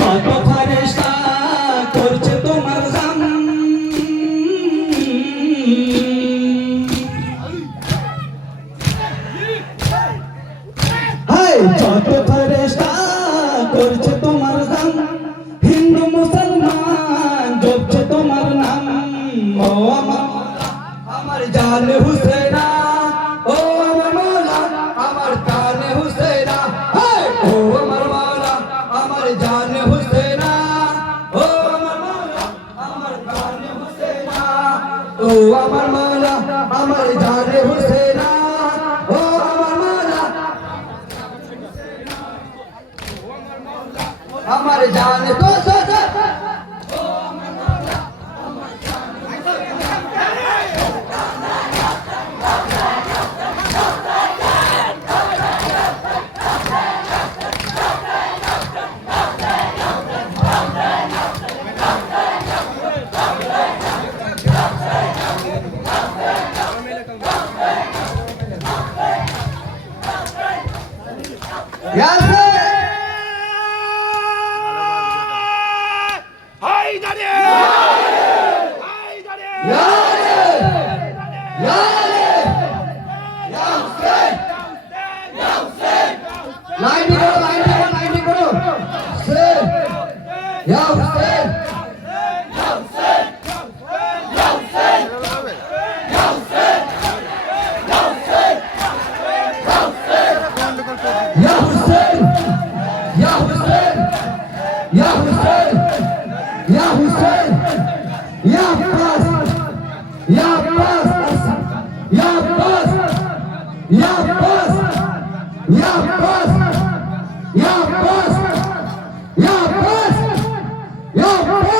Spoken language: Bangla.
কত ফেরেশতা করছে তোমার গান, যত ফেরেশতা করছে তোমার গান, হিন্দু মুসলমান জপছে তোমার নাম। ও আমার জান হুসেনা, ও আমার মৌলা আমার জান হুসেনা, ও আমার মৌলা আমার জান হুসেনা, ও আমার মৌলা আমার জান হুসেনা, ও আমার মৌলা আমার জান হুসেনা, ও আমার মৌলা আমার জান তো Yeah, boss!